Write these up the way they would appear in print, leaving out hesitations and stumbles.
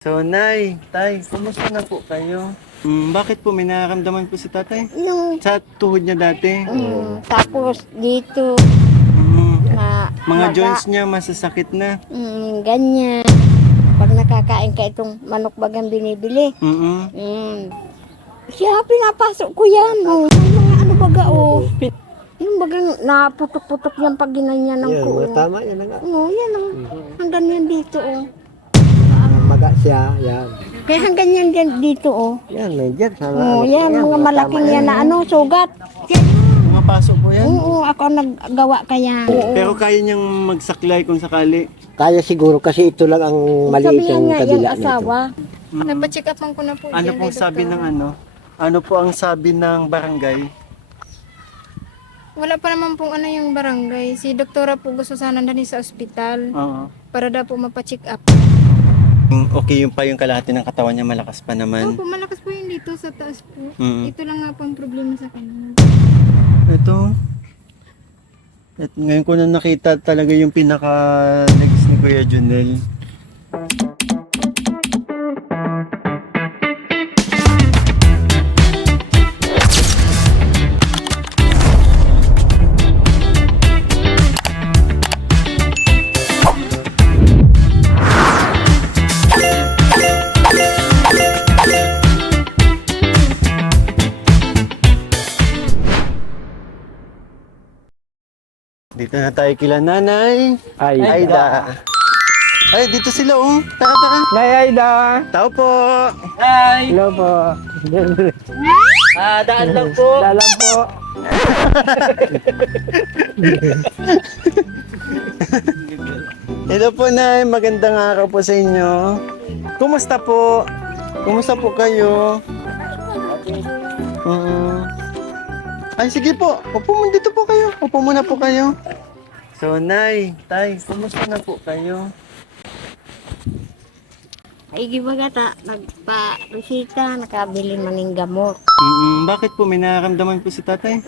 So, Nay, Tay, kumusta na po kayo? Bakit po may nararamdaman po si tatay? Sa tuhod niya dati? Tapos dito na Mga maga, joints niya masasakit na. ganyan. Pag nakakain ka itong manok bagang binibili. Siya, pinapasok ko yan. Mga ano baga, yung bagang naputok-putok yan pag ginanyan ng ko. Tama, yan nga. Yan hanggang yan dito, Maga siya, yan. Kaya hanggang yan dito, Yan, nandiyan. yan, mga malaking yan na sugat. Mga pasok po yan? Oo, ako ang naggawa kaya. Pero kaya niyang magsaklay kung sakali. Kaya siguro kasi ito lang ang maliit Sabihan yung nga kabila yung nito. asawa. Nagpa-check upan ko na po. Ano dyan pong kay sabi doktora. ng ano? Ano po ang sabi ng barangay? Wala pa naman pong ano yung barangay. Si doktora po gusto sana dali sa ospital Oo. para daw po mapa-check up. Okay yung pa yung kalahati ng katawan niya, malakas pa naman. Opo, malakas po yung dito sa taas po. Mm. Ito lang nga po ang problema sa kanya. Ito. At ngayon ko na nakita talaga yung pinaka-legs ni Kuya Junel. Dito na tayo kila Nanay Aida. Ay, dito sila Tara, tara. Nay Aida! Tao po. Hello po. Daan lang po. Dalam po. Hello po, Nay. Magandang araw po sa inyo. Kumusta po? Kumusta po kayo? Ay, sige po. Upo muna dito po kayo. Upo muna po kayo. So, Nay, Tay, kumusta na po kayo? Ay, gibagata, nagpa-resita, nakabili maning gamot. Bakit po may nararamdaman po si tatay?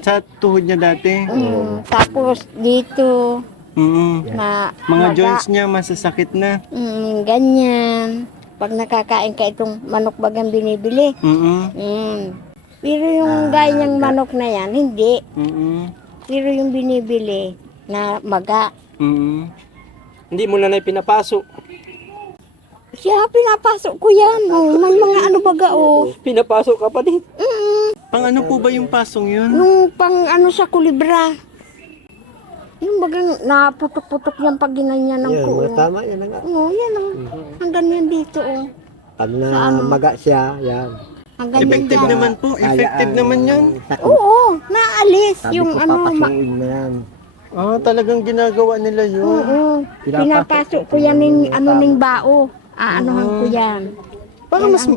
Sa tuhod niya dati? Tapos dito Mga na maga, joints niya masasakit na. ganyan. Pag nakakain ka itong manok bagang binibili. Pero yung ganyang manok na yan, hindi. Pero yung binibili na maga. Hindi mo na pinapasok. Siya, pinapasok ko yan. May mga ano baga, Pinapasok ka pa din. Pang ano po ba yung pasong yun? Nung pang ano sa kulibra. Yung bagang naputok-putok yan pag ginanyan ng ko. Tama, yan nga. Yan hanggang yan dito, Pag na maga siya, yan. Hanggang Effective yan. naman po. Effective naman yun. Oo, naalis Sabi yung ko, ano. papasukin na yan. Talagang ginagawa nila yun. Oo, pinapasok ko yan ng ano ning bao. Aanohan ko yan.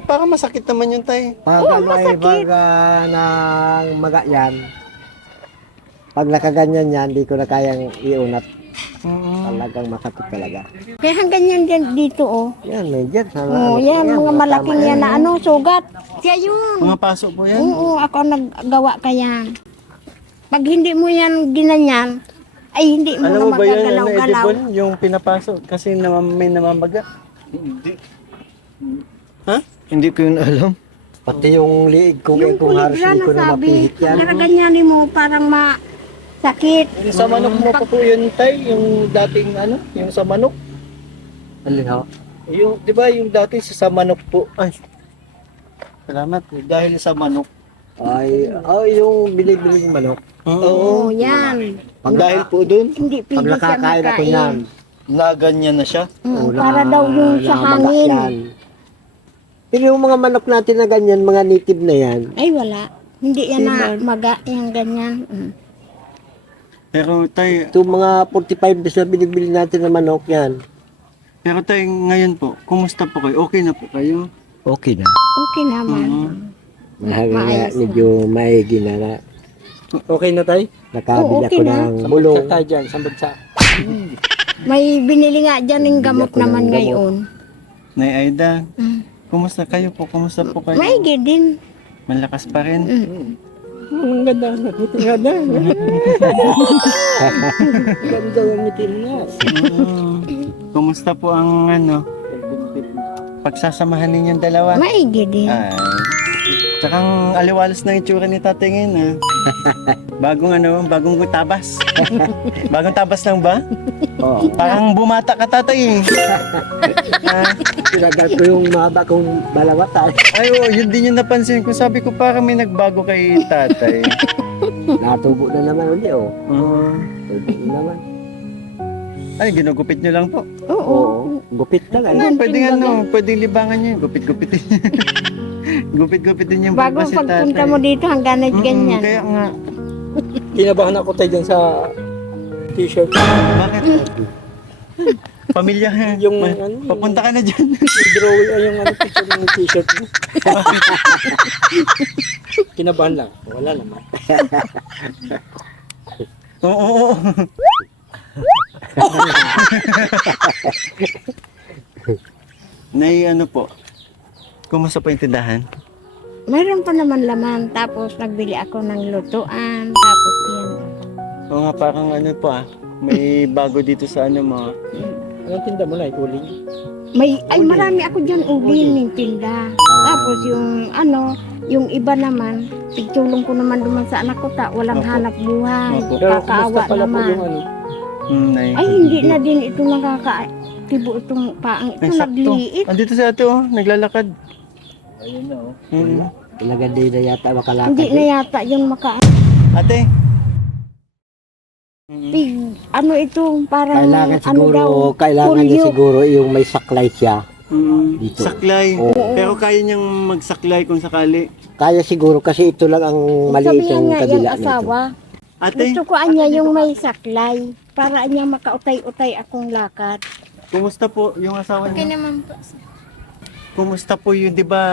Para masakit naman yun, tay. Pag may baga ng maga yan, pag nakaganyan yan, di ko na kayang iunat. Talagang masakit talaga. Kaya hanggang yan dito, Yan, nandiyan. yan, mga malaking yan na sugat. Siya yun. Mga pasok po yan. Oo, ako ang naggawa kaya. Pag hindi mo yan ginanyan, ay hindi mo Alam mo na ba yan, magagalaw-galaw. edible? Yung pinapasok kasi may namamaga. Hindi. Ha? Hindi ko yun alam. Pati yung liig ko, Yung kung halos kulibra hindi ko na nasabi, mapihit yan. naraganyanin mo parang masakit. Sa manok mo pa po yun, tay, yung dating ano, yung sa manok. Alin ho? Yung, di ba yung dati sa manok po, Ay. Salamat. dahil sa manok. Ay, yung binibiling manok. Oo, yan. Dahil po dun, Hindi Pag pwede siya nakakain ako makain. yan, na ganyan na siya. Para daw yung sa namaga hangin. yan. Pero yung mga manok natin na ganyan, mga native na yan, Ay, wala. Hindi yan na maga, yung ganyan. Pero tay, ito mga 45 days na binibili natin na manok yan, ngayon po, kumusta po kayo? Okay na po kayo? okay na. Okay naman. Maayos na. Medyo maigi na. Okay na, tay? Nakabili okay ako na. ng bulong. Sa tayo dyan, sa bansa. May binili nga dyan ng gamot Bibili ako ng naman gamot. ngayon. Nay Aida, kumusta kayo po? Kumusta po kayo? Maigi din. Malakas pa rin? Ang ganda, nabuti nga na. Ganda ng mitin niya. Kumusta po ang ano? pagsasamahan ninyong dalawa. Maigi din. Ay. Tsakang aliwalas na itsura ni tatay ngayon, ha? Bagong tabas. Bagong tabas lang ba? Oo. Parang bumata ka, tatay, eh. Pinagal ko yung mahaba kong balawat. Ay, oo, yun din yung napansin ko. Sabi ko, parang may nagbago kay tatay. Natubo na naman uli, oh. Oo. Tubo na naman. Ay, ginugupit nyo lang po. Oo. Oo. Gupit lang, Ay, ano. pwedeng libangan nyo. Gupit-gupitin. Gupit-gupitin yung Bago baba si tatay. pagpunta mo dito hanggang na ganyan. Kaya nga. Kinabahan ako tayo dyan sa t-shirt. Bakit? Pamilya, ha? Yung ano, Papunta ka na dyan. yung drawing ay yung ano, picture ng t-shirt mo. Kinabahan lang. Wala naman. Oo. Nay, ano po? Kumusta po yung tindahan? Mayroon pa naman laman. Tapos nagbili ako ng lutuan. Tapos yan. Oo nga, parang ano po may bago dito sa ano mo. Anong tinda mo na? Ikuling? Ay marami ako dyan uling ng tinda. Tapos yung iba naman, tigtulong ko naman duman sa anak ko walang Opo. hanap buhay. Opo. Pero Kakaawa kumusta pala po naman. yung ano? Nay. Ay hindi na din ito nakakatibo itong paang ito Ay, sakto. nagliit. Andito si ate, naglalakad. Ayun na oh. Mm. Hindi na yata makalakad. Hindi na yata yung Ate. ano ito parang Kailangan ano daw. siguro, kailangan niya Pulyo. siguro yung may saklay siya. Dito. Saklay. Oo. Pero kaya niyang magsaklay kung sakali. Kaya siguro kasi ito lang ang maliit Sabihan yung nga yung kabila nito. asawa. Ate, Gusto ko anya yung may saklay para anya makautay-utay akong lakad. kumusta po yung asawa Okay niyo? naman po. Kumusta po yung, di ba,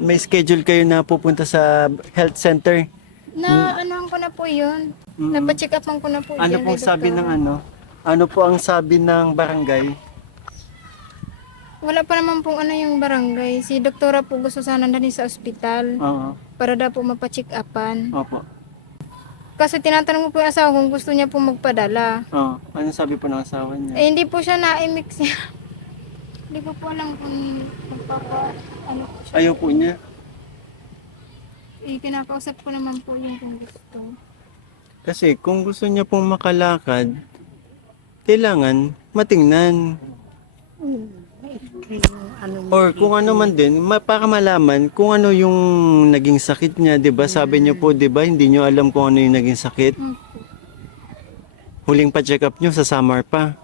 may schedule kayo na pupunta sa health center? Anuhan ko na po yun. Mm. Napacheck upan ko na po Ano dyan pong kay sabi doktora. ng ano? Ano po ang sabi ng barangay? Wala pa naman pong ano yung barangay. Si doktora po gusto sana dalhin sa ospital Oo. para daw po mapacheck upan. Opo. Kasi tinatanong ko po yung asawa kung gusto niya po magpadala. Oo. Ano sabi po ng asawa niya? Eh hindi po siya na-mix niya. Hindi ko po alam kung ano po siya. Ayaw po niya. Eh, kinakausap ko naman po yung kung gusto. Kasi kung gusto niya pong makalakad, kailangan matingnan. Or kung ano man din, para malaman kung ano yung naging sakit niya, 'di ba? Sabi niyo po, 'di ba? Hindi niyo alam kung ano yung naging sakit. Huling pa-check up niyo sa Samar pa.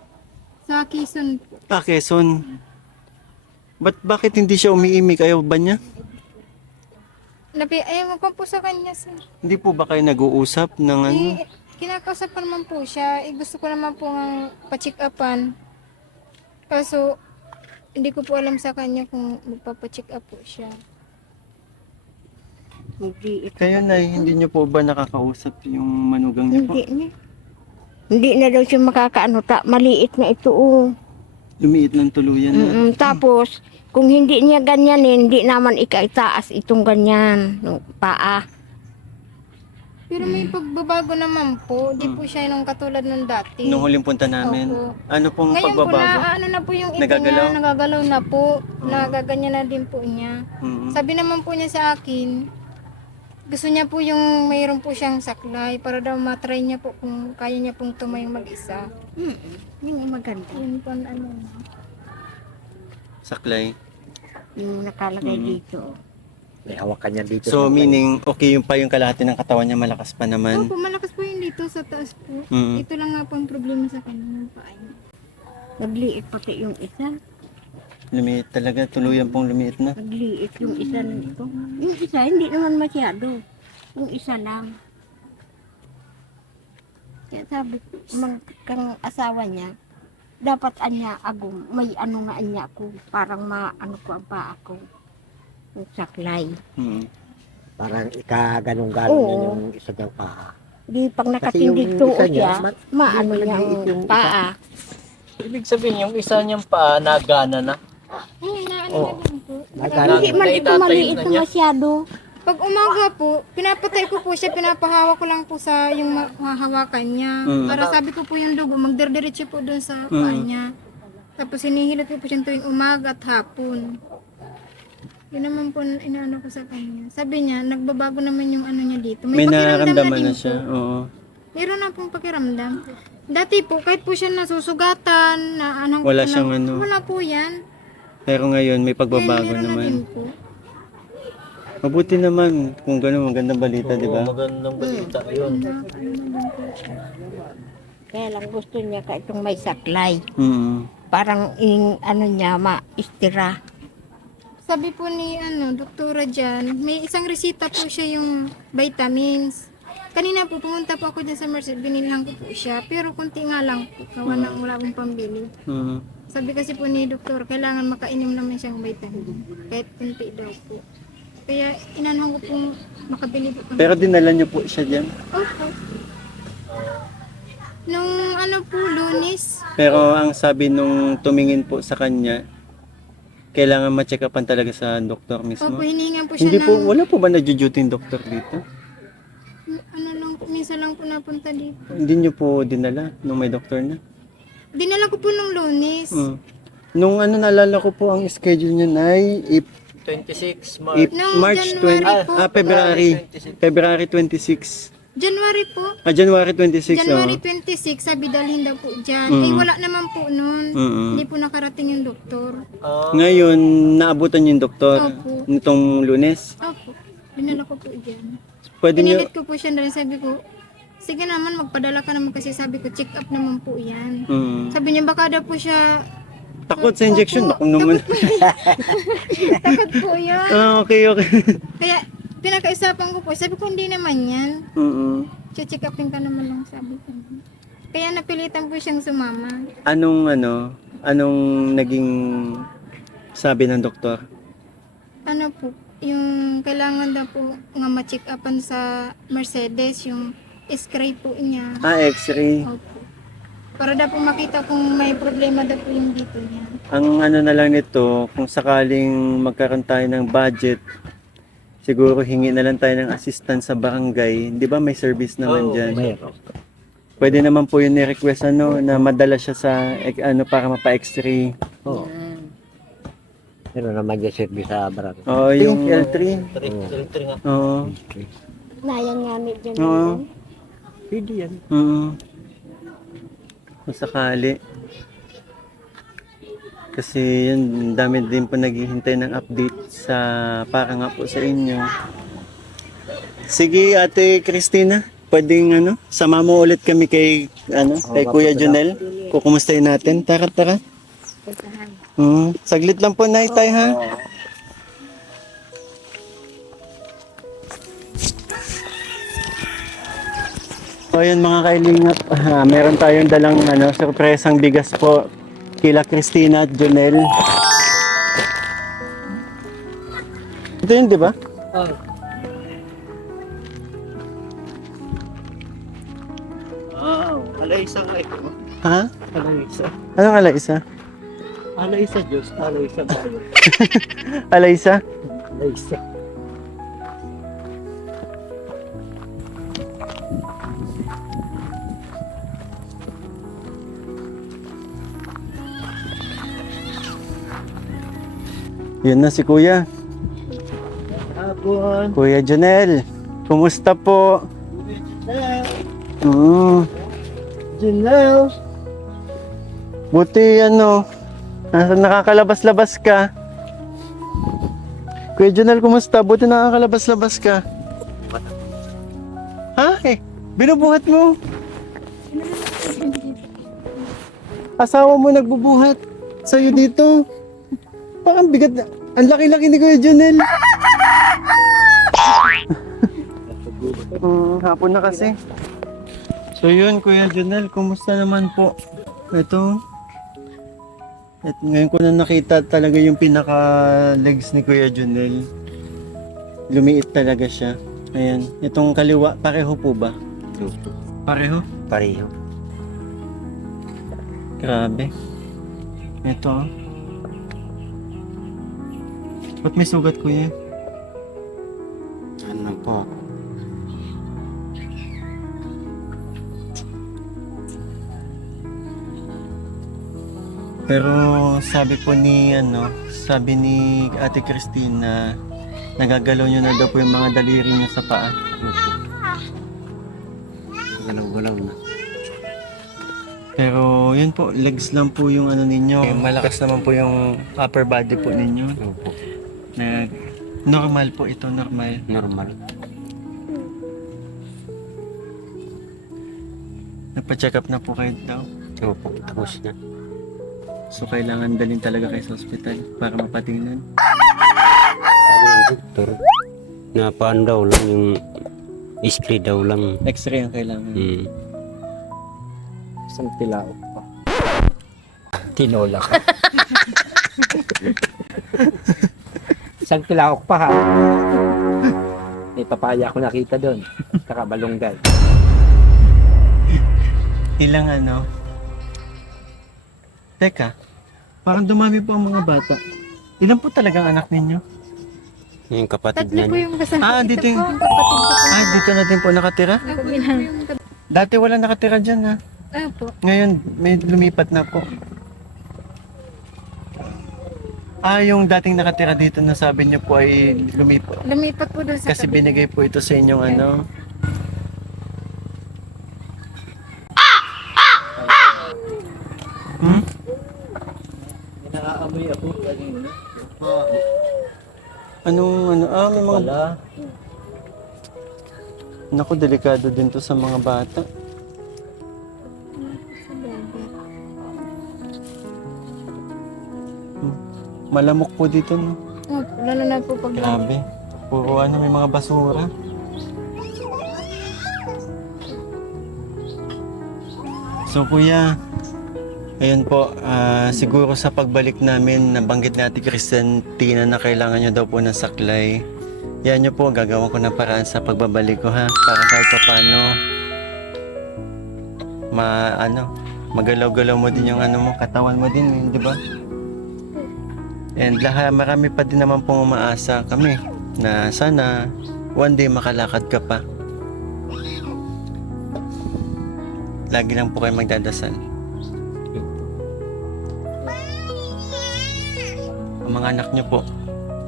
Sa Quezon po. Quezon. Bakit hindi siya umiimik? Ayaw ba niya? Ayaw ko po sa kanya sir. Hindi po ba kayo nag-uusap ng ano? Eh, kinakausap ko naman po siya. Eh, gusto ko naman po ng pa-check upan. Kaso, hindi ko po alam sa kanya kung magpapacheck up po siya. Hindi Kayo na, hindi niyo po ba nakakausap yung manugang niyo po? Hindi na daw siya makakaano maliit na ito Lumiit ng tuluyan na. Tapos kung hindi niya ganyanin, hindi naman itaas itong ganyan, no, paa. Pero may pagbabago naman po. Di po siya nung katulad nung dati. Nung huling punta namin. Opo. Ano pong Ngayon po pagbabago? na, ano na po yung ipin Nagagalaw? niya, nagagalaw na po. Nagaganyan na din po niya. Mm. Sabi naman po niya sa akin, gusto niya po yung mayroon po siyang saklay para daw matry niya po kung kaya niya pong tumayong mag-isa. Yung maganda, Yun po ang ano. Saklay. yung nakalagay dito. May hawakan niya dito. So sa- meaning, okay yung pa yung kalahati ng katawan niya, malakas pa naman. Opo, malakas po yung dito sa taas po. Mm. Ito lang nga po ang problema sa kanya, yung paa niya. Nagliit pati yung isa. Lumiit talaga, tuluyan pong lumiit na. Nagliit yung isa nito. Yung isa, hindi naman masyado. Yung isa lang. Kaya sabi ko, kang asawa niya, dapat anya agong, may ano nga anya ko, parang maano ko ang paa ko. Yung saklay. Mm. Parang ikaganong-ganong Oo. niya yung isa niyang paa. Di pag Kasi nakatindig yung tuo isa niya, siya, maano niya maliit yung ang isa. paa. Ibig sabihin, yung isa niyang paa, nagana na. Ay, naano Oo. na din po. Nagana. Hindi man ito Naitatayo maliit na na niya. masyado. Pag umaga po, pinapatay ko po siya, pinapahawak ko lang po sa yung hahawakan niya. Mm. Para sabi ko po yung dugo, magdirdiretso po doon sa paa niya. Tapos hinihilot ko po siya tuwing umaga at hapon. Yun naman po inaano ko sa kanya. Sabi niya, nagbabago naman yung ano niya dito. May pakiramdam nararamdaman din na siya. po. Oo. Meron na pong pakiramdam. Dati po, kahit po siya nasusugatan, na anong, Wala siyang ano. Wala po yan. Pero ngayon may pagbabago Meron na naman. din po. Mabuti naman kung gano'n, magandang balita, di ba? Magandang balita yun. Kaya lang gusto niya ka itong may saklay. Mm. Parang ano niya, ma-istira. Sabi po ni doktora dyan, may isang resita po siya yung vitamins. Kanina po, pumunta po ako dyan sa Merced, binilhan ko po siya. Pero kunti nga lang po, kawa nang wala akong pambili. Mm. Sabi kasi po ni doktor, kailangan makainom naman siyang vitamin. Kahit kunti daw po. Kaya inanong ko pong makabili po kami. Pero dinala niyo po siya diyan. Opo. Nung po, Lunes, Pero ang sabi nung tumingin po sa kanya, kailangan ma-check upan talaga sa doktor mismo. opo, hinihingan po siya Hindi po, ng, wala po ba nagjo-duty yung doktor dito? lang po, minsan lang po napunta dito. Hindi niyo po dinala nung may doktor na? Dinala ko po nung Lunes. Mm. Nung naalala ko po ang schedule niya ay 26 Nung March 20, January po. February 26. January po. January 26. January oh. 26, sabi dalhin daw po dyan. Mm. Eh, wala naman po nun. Mm-mm. Hindi po nakarating yung doktor. Ngayon, naabutan yung doktor Opo. nitong Lunes. Opo, dinala ko po dyan. Pwede niyo, Pinilit ko po siya dahil sabi ko, sige naman, magpadala ka naman kasi sabi ko, check up naman po yan. mm, Sabi niya, baka daw po siya, takot sa injection. Opo, Naku naman. takot po yan. Okay. Kaya, pinakaisapan ko po, sabi ko, hindi naman yan. Mm-mm. Check upin ka naman lang, sabi ko. Kaya napilitan po siyang sumama. Anong naging sabi ng doktor? Ano po, yung kailangan daw po nga ma-check upan sa Mercedes, yung x-ray po niya. X-ray. Opo. Para daw po makita kung may problema daw po yung dito niya. Ang na lang nito, kung sakaling magkaroon tayo ng budget, siguro hingi na lang tayo ng assistance sa barangay. Di ba may service naman dyan? Mayroon. Pwede naman po yun i-request na madala siya sa para mapa-x-ray. Oo. Meron naman yung service sa barangay. Oo, yung L3. Electric nga. Oo. Nayan nga ni dyan. Oo. Pwede yan. Kung sakali. Kasi yun, dami din po naghihintay ng update para nga po sa inyo. Sige, Ate Christina, pwedeng sama mo ulit kami kay Kuya Jonel. Kukumustahin natin. Tara. Saglit lang po, Nay, tayo, ha? So yun mga kailingap, meron tayong dalang surpresang bigas po kila Christina at Jonel. Ito yun, di ba? Wow, alaisa nga ito. Ha? Alaisa. Anong alaisa? Alaisa Diyos, alaisa bayo. Alaisa? Alaisa. Yun na si Kuya. Hapon. Kuya Jonel. Kumusta po? Janelle. Buti nakakalabas-labas ka. Kuya Jonel, kumusta? Buti nakakalabas-labas ka. Ha? Binubuhat mo. Asawa mo nagbubuhat sa'yo dito. Parang bigat na. Ang laki-laki ni Kuya Jonel. Hapon na kasi. So yun, Kuya Jonel, kumusta naman po? Ito. At ngayon ko na nakita talaga yung pinaka-legs ni Kuya Jonel. Lumiit talaga siya. Ayan. Itong kaliwa, pareho po ba? Pareho? Pareho. Grabe. Ito. Ba't may sugat, Kuya? Ano po? Pero sabi ni Ate Christina, nagagalaw nyo na daw po yung mga daliri nyo sa paa. Galaw-galaw na. Pero yun po, legs lang po yung ano ninyo. Malakas naman po yung upper body po ninyo. Opo. Normal po ito, normal. Normal. Nagpa-check up na po kayo daw. Opo, tapos na. So kailangan dalhin talaga kayo sa ospital para mapatingnan. Sabi ng doktor, na paano daw lang yung x-ray daw lang. X-ray ang kailangan. Isang tilaok pa. Tinola ka. Isang tilaok pa ha. May papaya ako nakita doon. Saka balunggay. Ilang ano? Teka, parang dumami po ang mga bata. Ilan po talagang anak ninyo? Yung kapatid Tatlo po niya. yung kasama. Ah, dito yung... Yung kapatid ko po. Ah, dito na din po nakatira? Ako po yung Dati wala nakatira dyan ha. po. Ngayon, may lumipat na po. Ah, yung dating nakatira dito na sabi niyo po ay lumipat. Lumipat po doon sa Kasi kabila. binigay po ito sa inyong ano. Hmm? Nakaamoy ako kanina. Anong ano? Ah, may mga... Wala. Naku, delikado din to sa mga bata. Malamok po dito, no? Opo, lalo na po pag Grabe. Puro ano, may mga basura. So kuya, ayun po, siguro sa pagbalik namin, nabanggit ni Ate Christina na kailangan nyo daw po ng saklay. Yan nyo po, gagawa ko ng paraan sa pagbabalik ko ha, para kahit pa paano, magalaw-galaw mo din yung ano mo, katawan mo din, di ba? And marami pa din naman pong umaasa kami na sana one day makalakad ka pa. Lagi lang po kayo magdadasal. Ang mga anak nyo po,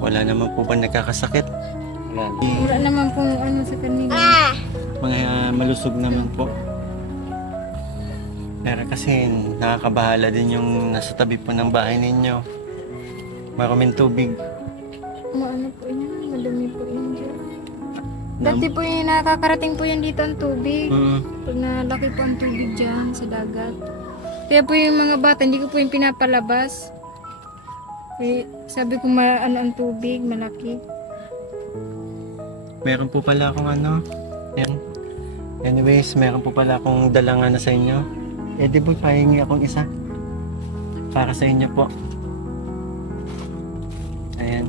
wala naman po ba nagkakasakit? wala naman po ano sa kanila. Mga malusog naman po. Pero kasi nakakabahala din yung nasa tabi po ng bahay ninyo. Maraming tubig. Ano po yan, madumi po yan dyan. Dati po yung nakakarating po yan dito ang tubig. Pag nalaki po ang tubig dyan sa dagat. Kaya po yung mga bata, hindi ko po yung pinapalabas. Eh, sabi ko ano ang tubig, malaki. Meron po pala akong ano. Yan. Anyways, meron po pala akong dalang ano sa inyo. Eh di ba pahingi akong isa? Para sa inyo po. Ayan.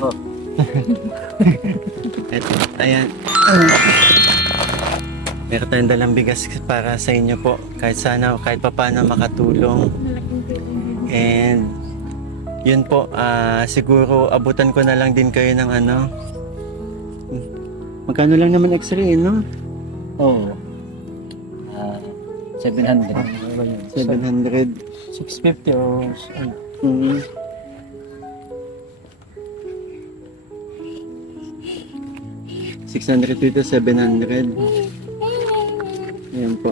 Oh. Eto, ayan. Meron tayong dalang bigas para sa inyo po. Kahit pa paano makatulong. Malaking tulong. And yun po, siguro abutan ko na lang din kayo ng ano. Magkano lang naman x-ray, no? Oo. 700. 700. 650 o ano. Mm. $600 dito, 700. Ayan po.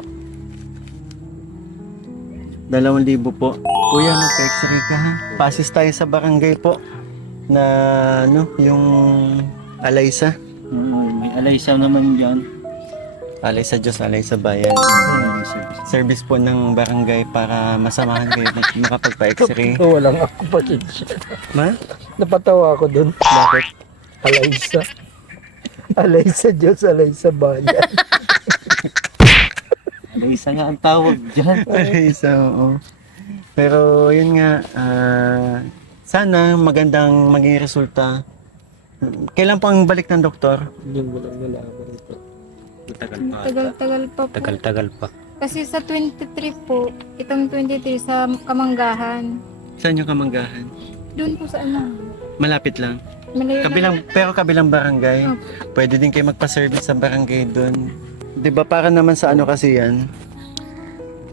2,000 po. Kuya, magpa-x-ray ka ha. Pasis tayo sa barangay po. Na ano, yung Alaysa. May alaysa naman dyan. Alay sa Diyos, alay sa bayan. Service po ng barangay para masamahan kayo na makapagpa-x-ray. Walang ako pasensya. Ma? Napatawa ako dun. Bakit? Alaysa. Alaysa Diyos, alaysa bayan. Alaysa nga ang tawag dyan. Alaysa, oo. Pero yun nga, sana magandang maging resulta. Kailan po ang balik ng doktor? Yung walang nalaman ito. Tagal-tagal pa po. Tagal-tagal pa. Kasi sa 23 po, itong 23 sa Kamanggahan. Saan yung Kamanggahan? Doon po sa ano. Malapit lang. Malayo lang. Kabilang barangay. Pwede din kayo magpa-service sa barangay doon. 'Di ba para naman sa ano kasi yan?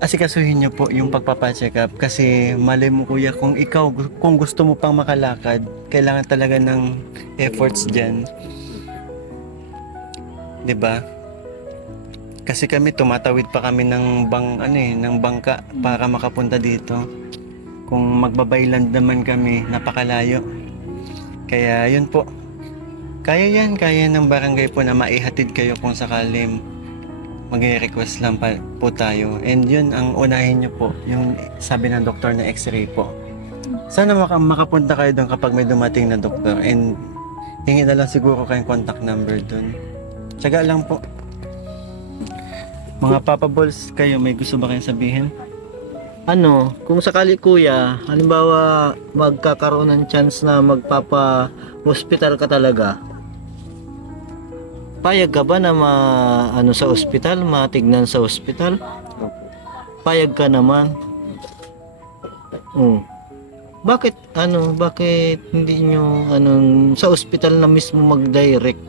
asikasuhin niyo po yung pagpapacheck up kasi malay mo kuya kung ikaw kung gusto mo pang makalakad, kailangan talaga ng efforts diyan. 'Di ba? Kasi kami tumatawid pa kami ng ng bangka para makapunta dito. Kung magbabayland naman kami, napakalayo. Kaya yun po. Kaya ng barangay po na maihatid kayo kung sakali mag-request lang po tayo. And yun, ang unahin nyo po, yung sabi ng doktor na x-ray po. Sana makapunta kayo doon kapag may dumating na doktor. And hingi na lang siguro kayong contact number doon. Tsaga lang po. Mga Papa Balls, kayo may gusto ba kayong sabihin? Ano, kung sakali kuya, halimbawa magkakaroon ng chance na magpapa-hospital ka talaga, payag ka ba na sa ospital, matignan sa ospital? Payag ka naman. Bakit hindi nyo sa ospital na mismo mag-direct?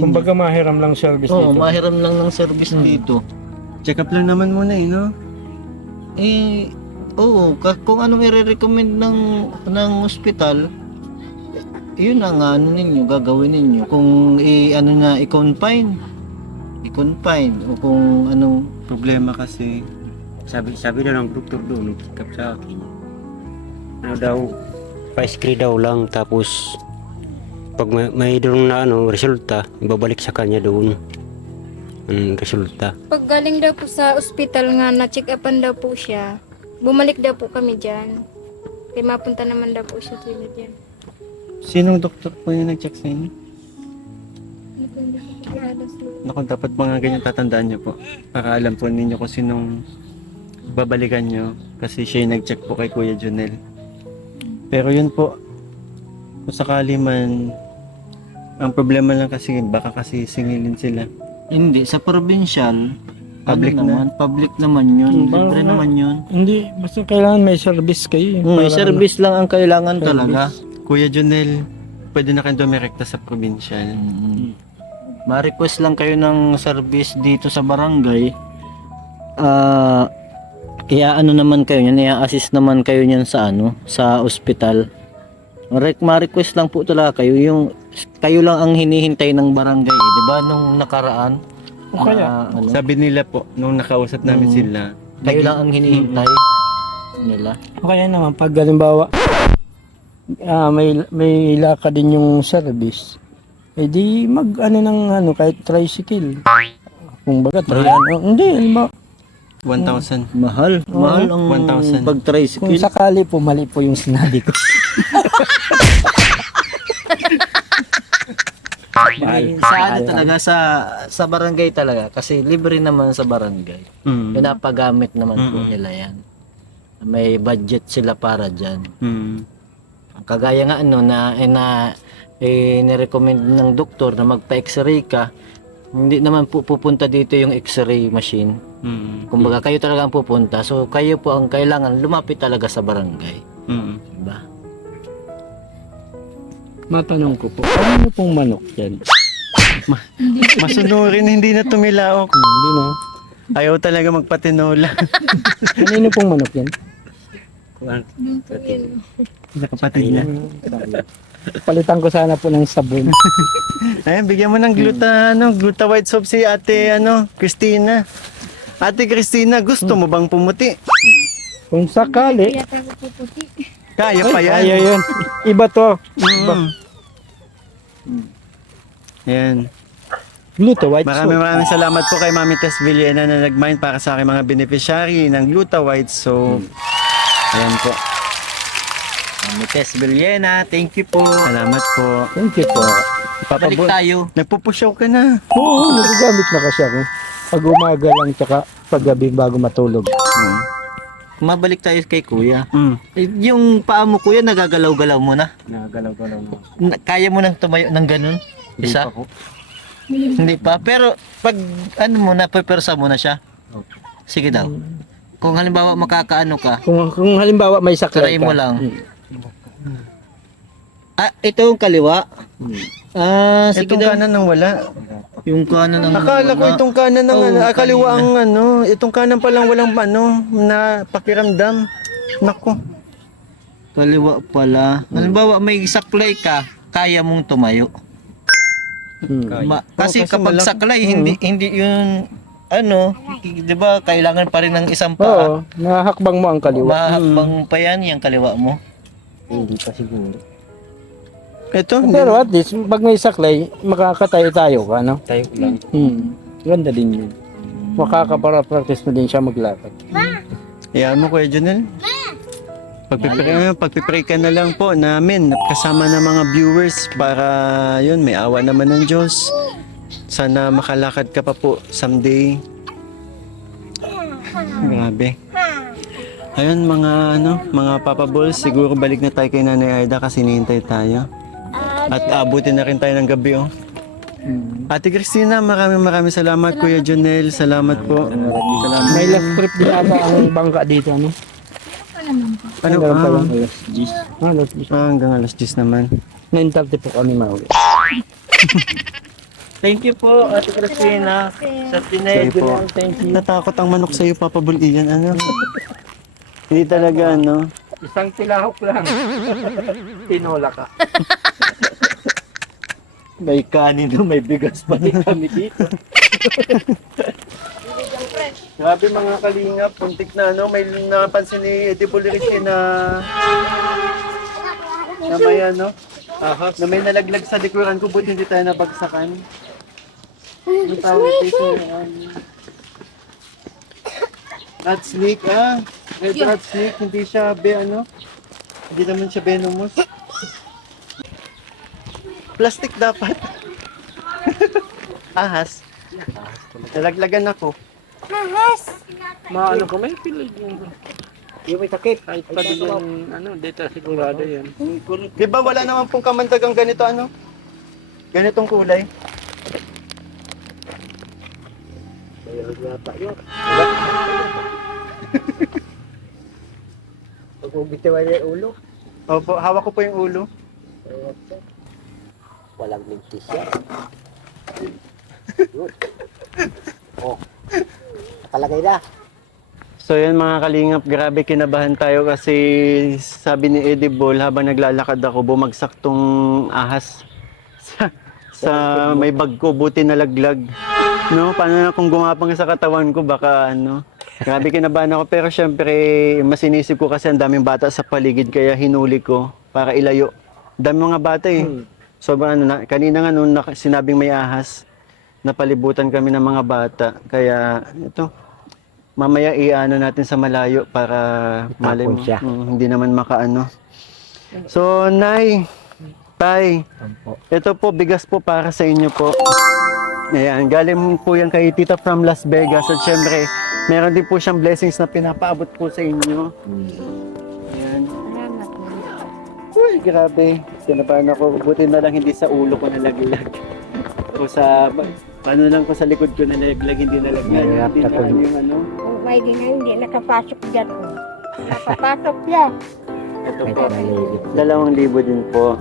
Kumbaga mahiram lang service Oo, dito. mahiram lang ng service dito. Check up lang naman muna no? Oo, kung anong i-recommend ng ospital, yun ang ninyo, gagawin ninyo. Kung i-confine o kung anong Problema kasi. Sabi daw ng doktor doon, nagsikap sa akin. Ano daw, pa-screen daw lang, tapos pag may doon na resulta, ibabalik sa kanya doon ang resulta. Pag galing daw po sa ospital nga na check upan daw po siya, bumalik daw po kami dyan. Kaya mapunta naman daw po siya sa inyo dyan. Sinong doktor po yung nag-check sa inyo? Ano po yung nakakialas na? Naku, dapat mga ganyan tatandaan nyo po. Para alam po ninyo kung sinong babalikan nyo. Kasi siya yung nag-check po kay Kuya Junel. Pero yun po, kung sakali man, ang problema lang kasi, baka kasi singilin sila. hindi sa provincial, Public na. public naman yun, libre naman yun. Hindi, basta kailangan may service kayo. May service lang ang kailangan talaga. Kuya Junel, pwede na kayo dumirekta sa provincial. Ma-request lang kayo ng service dito sa barangay. Naman kayo niyan, i-assist naman kayo niyan sa ospital. Ma-request lang po talaga kayo lang ang hinihintay ng barangay, 'di ba nung nakaraan? O kaya, Sabi nila po, nung nakausap namin sila, Kayo lang ang hinihintay nila. o kaya naman, pag halimbawa, may lakad din yung service, di kahit tricycle. Kung baga, hindi, halimbawa, 1,000. Mahal ang 1,000. kung pag-tricycle. sakali po, mali po yung sinabi ko. Talaga sa barangay talaga kasi libre naman sa barangay. Pinapagamit naman po nila 'yan. May budget sila para diyan. Kagaya nga ni-recommend ng doktor na magpa-x-ray ka, hindi naman po pupunta dito yung x-ray machine. Kumbaga kayo talaga ang pupunta. So kayo po ang kailangan lumapit talaga sa barangay. Diba? Matanong ko po, ano pong manok yan? Masunurin, hindi na tumilaok. Hindi na. Ayaw talaga magpatinola. Kanino pong manok yan? Sa kapatid niya. Palitan ko sana po ng sabon. Ayun, bigyan mo ng gluta white soap si ate, Christina. Ate Christina, gusto mo bang pumuti? Kung sakali, Kaya tayo puputi. Kaya pa yan. kaya yun. Iba to. Yan. Gluta white Maraming salamat po kay Mami Tess Villena na nag-mind para sa aking mga beneficiary ng Gluta White Soap. Ayan po. Mami Tess Villena, thank you po. Salamat po. Thank you po. Balik tayo. Nagpupusyaw ka na. Oo, nagagamit na kasi ako. Pag umaga lang, tsaka paggabi bago matulog. Mabalik tayo kay kuya. Mm. Yung paa mo kuya nagagalaw-galaw mo na. Nagalaw-galaw mo. Kaya mo nang tumayo ng ganun? Isa? Hindi pa. Pero pag napepersa mo na siya. Sige daw. Kung halimbawa makakaano ka, Kung halimbawa may try sakay ka. mo lang. Ito yung kaliwa. Sige Itong daw. kanan nang wala. Yung kanan ng Akala ko itong kanan ng Oo, kaliwa ang itong kanan pa lang walang na pakiramdam. Nako. kaliwa pala. Halimbawa may saklay ka, kaya mong tumayo. Kasi kasi kapag malaki. saklay, hindi yun, 'di ba, kailangan pa rin ng isang paa. Oo, nahakbang mo ang kaliwa. Mahakbang pa yan, yung kaliwa mo. Hindi pa siguro. Ito, Pero at least, pag may saklay, makakatayo tayo ka, no? Tayo lang. Ganda din yun. Makakapara-practice mo din siya maglakad. Iyan mo Kuya Junel. Pagpipray ka na lang po namin kasama ng mga viewers para yun, may awa naman ng Diyos. Sana makalakad ka pa po someday. Grabe. Ayun mga Papa Balls, siguro balik na tayo kay Nanay Aida kasi hinihintay tayo. At abutin na rin tayo ng gabi Ate Christina, maraming salamat. Kuya Junel, salamat po. Salamat. May last trip din ata ang bangka dito, no? Ano Meron pa ba? yung alas 10. Alas 10. Hanggang alas 10 naman. 9:30 po kami mauwi. Thank you po, Ate Christina, sa pinay. Sige po. Natakot ang manok sa'yo, Papa Bull. Iyan, Hindi talaga, Isang tilahok lang. Tinola ka. May kanin na may bigas pa din kami dito. Grabe mga kalingap, puntik na may napansin ni Eddie Bullrich na may na may nalaglag sa likuran ko, buti hindi tayo nabagsakan. Ang tawag ito rat snake, red rat snake, hindi siya hindi naman siya venomous. Plastic dapat. Ahas. Nalaglagan ako. Maano ko, may pilig yun. Yung may sakit. Kahit pa din yung, dito sigurado yan. Di ba wala naman pong kamantagang ganito ganitong kulay? Mayroon yata yun. Pag ubitiwan niya yung ulo, Opo, hawak ko po yung ulo. walang mintis yan. Good. Oh. Nakalagay na. So yan mga kalingap, grabe kinabahan tayo kasi sabi ni Eddie Bull habang naglalakad ako, bumagsak tong ahas sa may bag ko, buti nalaglag. Paano na kung gumapang sa katawan ko, baka Grabe kinabahan ako, pero syempre masinisip ko kasi ang daming bata sa paligid kaya hinuli ko para ilayo. Dami mga bata Sobrang kanina nga nung sinabing may ahas, napalibutan kami ng mga bata. Kaya ito, mamaya iano natin sa malayo para malay mo. siya. Hindi naman makaano. So, Nay, Tay, ito po, bigas po para sa inyo po. Ayan, galing po yan kay Tita from Las Vegas. At syempre, meron din po siyang blessings na pinapaabot po sa inyo. Ayan. Salamat po. Uy, grabe. Kinabahan ako. Buti na lang hindi sa ulo ko nalaglag. O sa, paano lang ko sa likod ko nalaglag, hindi nalaglag. Mahirap Hindi na na tuloy. yung Kung may ganyan, hindi nakapasok dyan. Nakapasok dyan. Ito po. 2,000 din po.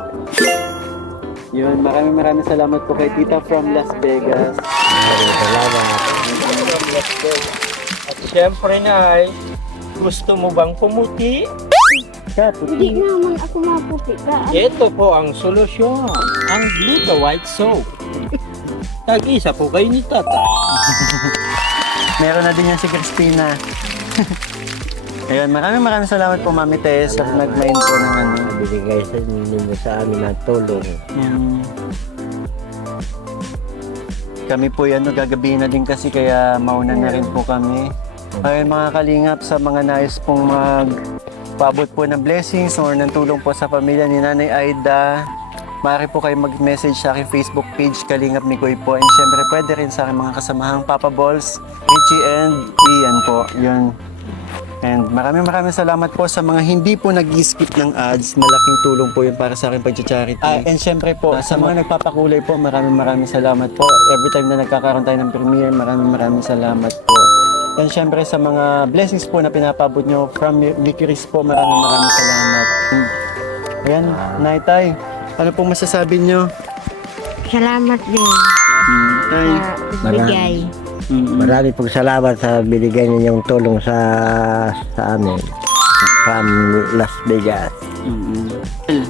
Yun, maraming salamat po kay Tita from Las Vegas. Salamat. At syempre na gusto mo bang pumuti? Hindi naman ako maputi ka. Ito po ang solusyon. Ang Gluta White Soap. Tag-isa po kayo ni Tata. Meron na din yan si Christina. Ayun, maraming salamat po Mami Tess at nag-mind po ng Nabigay sa ninyo sa amin ng tulong. Kami po yan, gagabihin na din kasi kaya mauna na rin po kami. Ay mga kalingap, sa mga nais pong magpaabot po ng blessings or ng tulong po sa pamilya ni Nanay Aida, maaari po kayo mag-message sa aking Facebook page, Kalingap ni Koy po. And syempre pwede rin sa aking mga kasamahang Papa Balls, Richie and Ian po. Yun. And maraming salamat po sa mga hindi po nag-skip ng ads. Malaking tulong po yun para sa akin pag-charity. And syempre po, sa mga nagpapakulay po, maraming salamat po. Every time na nagkakaroon tayo ng premiere, maraming salamat po. And syempre sa mga blessings po na pinapabot nyo from Mickey Chris po, maraming salamat. Ayan, Nay Tay, ano pong masasabi nyo? Salamat din. Tay. bigay. Marami pong salamat sa binigay ninyong tulong sa amin. From Las Vegas.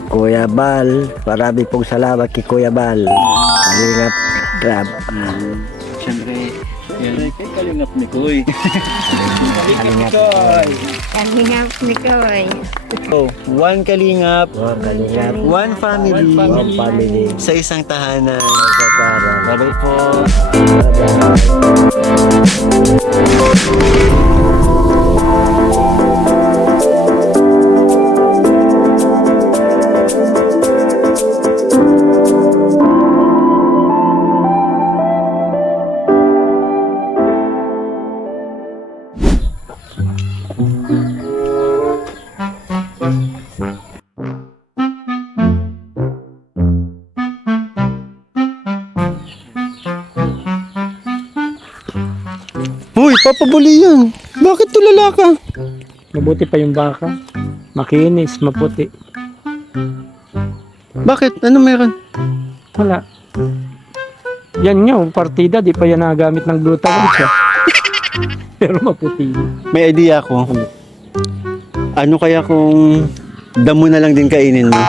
Kuya Bal, marami pong salamat kay Kuya Bal. Kalingap Grab. Siyempre, kay Kalingap ni Koy. Kalingap. Kalingap ni Koy. So, one Kalingap, Oh, Kalingap. one family, One family. sa isang tahanan. Sa para. Bye-bye po. Uy, papabuli yan. Bakit tulala ka? Mabuti pa yung baka. Makinis, maputi. Bakit? Ano meron? Wala. Yan nga, partida, di pa yan nagamit ng glutamate siya. Pero maputi. May idea ako. Ano kaya kung damo na lang din kainin mo?